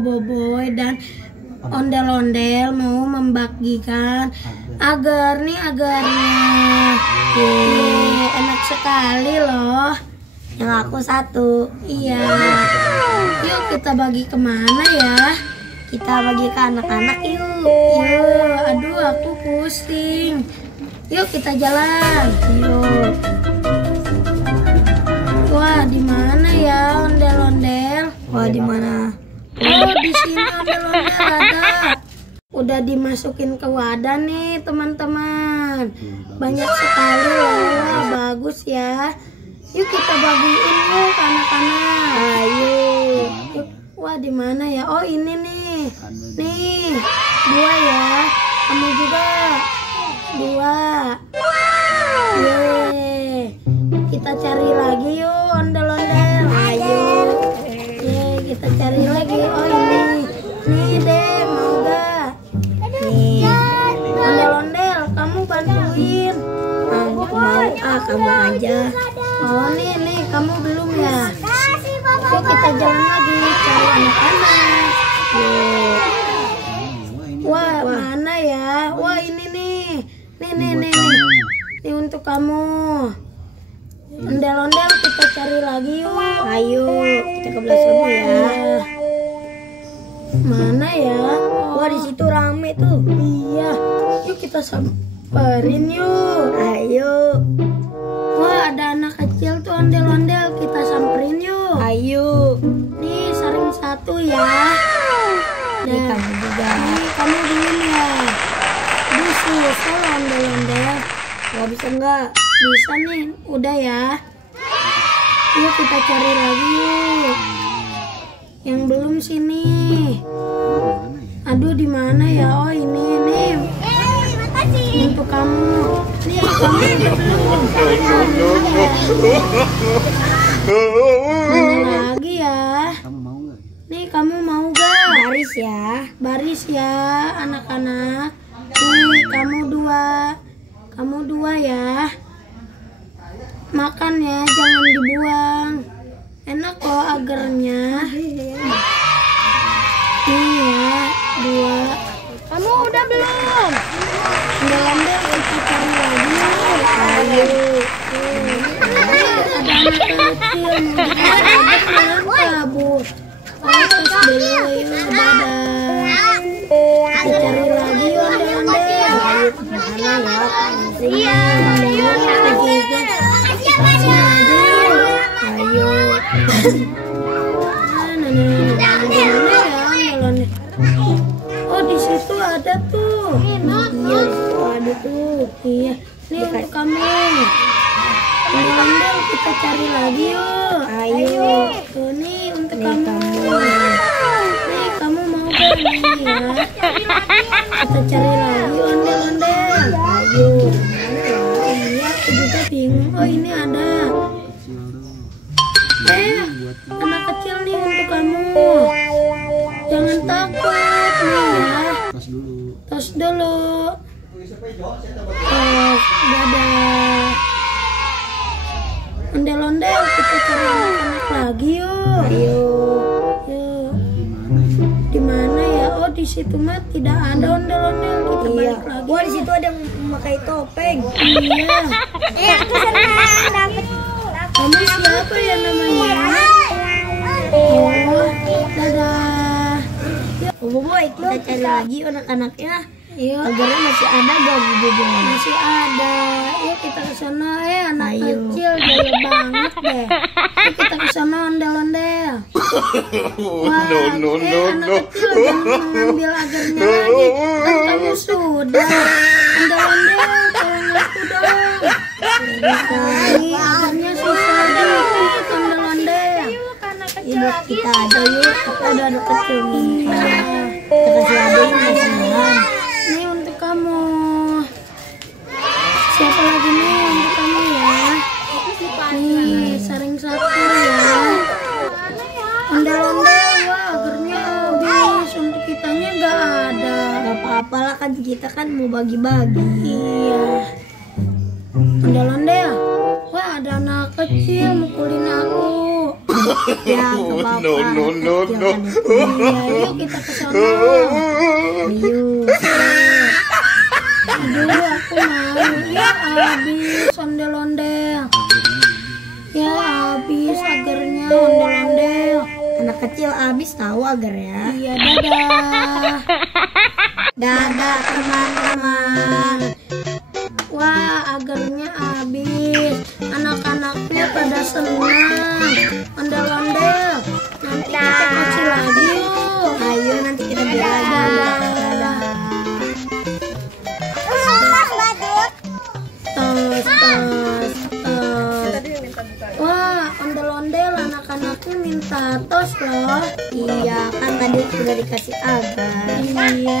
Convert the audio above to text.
boboiboy dan ondel-ondel mau membagikan agarnya. Enak sekali loh. Yang aku satu. Iya. Yuk kita bagi kemana ya? Kita bagi ke anak-anak yuk. Yuk. Aduh aku pusing. Yuk kita jalan. Yuk. Wah di mana ya ondel-ondel? Wah di mana? Oh di sini ondel-ondel ada. Udah dimasukin ke wadah nih teman-teman. Banyak sekali loh. Bagus ya. Yuk kita bagiin yuk ke anak-anak. Ayo. Yuk. Wah di mana ya? Oh ini nih. Nih 2 ya. Kamu juga 2. Yeay. Kita cari lagi yuk ondel-ondel. Ayo. Yeay kita cari lagi. Oh ini. Nih deh mau gak? Nih. Ondel-ondel kamu bantuin. Mau kamu aja. Oh nih kamu belum ya? Yuk kita jalan lagi cari anak-anak. Wah mana ya? Wah ini nih. Nih untuk kamu. Ondel-ondel kita cari lagi yuk. Ayo kita ke belah sana ya. Mana ya? Wah di situ rame tuh. Iya. Yuk kita samperin yuk. Ayo. Wah ada anak kecil tuh ondel-ondel, kita samperin yuk. Ayo. Nih saring 1 ya. Nih kamu juga. Nih kamu belum ya. Bisa ondel-ondel. Gak bisa nggak? Bisa nih. Udah ya. Yuk kita cari lagi yuk. Yang belum sini. Aduh di mana ya? Oh ini nih. Untuk kamu. Nih kamu udah belum. Mana lagi ya? Nih kamu mau gak? Baris ya anak-anak. Nih kamu 2. Kamu 2 ya. Makan ya, jangan dibuang. Enak kok agarnya. Nih ya 2. Kamu udah belum? Ondel-ondel kita cari lagi. Ayo. Ada anak kecil mau kabur. Terus dulu yuk dadah. Kita cari lagi ondel-ondel. Ayo kemana ya? Ayo. Oh di situ ada tuh. Iya ada tuh. Iya. Nih untuk kamu. Ondel kita cari lagi yuk. Ayo. Tuh nih untuk kamu. Nih kamu mau gak nih ya? Kita cari lagi ondel-ondel. Ayo. Iya aku juga bingung. Oh ini ada. Anak kecil nih untuk kamu. Jangan takut nih ya. Tos dulu. Dadah. Ondel-ondel kita cari anak-anak lagi yuk. Ayo. Yuk. Di mana ya? Oh di situ mah tidak ada ondel-ondel. Kita balik lagi. Wah di situ ada yang memakai topeng. Iya. Aku senang dapet. Kamu siapa ya namanya? Oh, dadah. Boboiboy, kita cari lagi anak-anaknya. Iya. Agarnya masih ada gak Boboiboy? Masih ada. Yuk kita ke sana anak kecil gaya banget deh. Yuk kita ke sana ondel-ondel. Wah, anak kecil jangan mengambil agarnya lagi. Kan kamu sudah. Ondel-ondel tolong aku dong. Sekali agarnya susah dikit ondel-ondel. Ibu kita ada yuk, kita ada anak kecil nih. Kita kasih adanya kasihan. Ini untuk kamu. Siapa lagi nih untuk kamu ya? Nih saring 1 ya. Ondel-ondel, wah agarnya habis. Untuk kitanya gak ada. Gak apa-apa lah kan kita kan mau bagi-bagi. Iya. Ondel-ondel, wah ada anak kecil mukulin aku. Ya, ke papa. No. Iya, yuk kita ke sana. Yuk. Aduh, aku mau. Ya, habis ondel-ondel. Ya, habis agarnya ondel-ondel. Anak kecil habis tahu agar ya. Iya, dadah. Dadah teman-teman. Wah, agarnya habis. Anak-anaknya pada senang. Ondel-ondel. Nanti kita kecil lagi yuk. Ayo nanti kita beli lagi. Dadah. Tos. Wah, ondel-ondel anak-anaknya minta tos loh. Iya, kan tadi sudah dikasih agar. Iya.